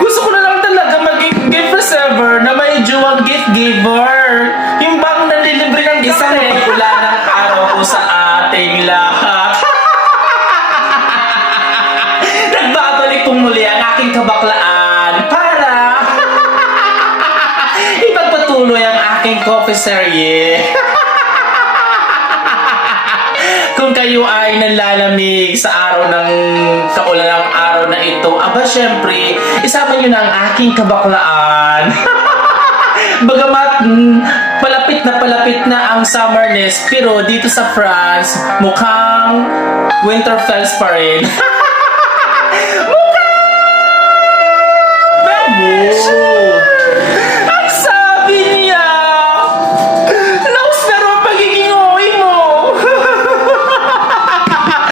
Gusto ko na lang talaga maging gift receiver na may juwang gift giver. Yung bang nanlilibre ng isang mapula ng araw ko sa ating lahat. Nagbabalik kong muli ang aking kabaklaan para ipagpatuloy ang aking coffee serye. Kung kayo ay nanlalamig sa araw ng kaulanang araw na ito, aba syempre, isama nyo na ang aking kabaklaan. Bagamat mm, palapit na palapit na ang summerness, pero dito sa France, mukhang Winterfells pa rin. mukhang! Babu!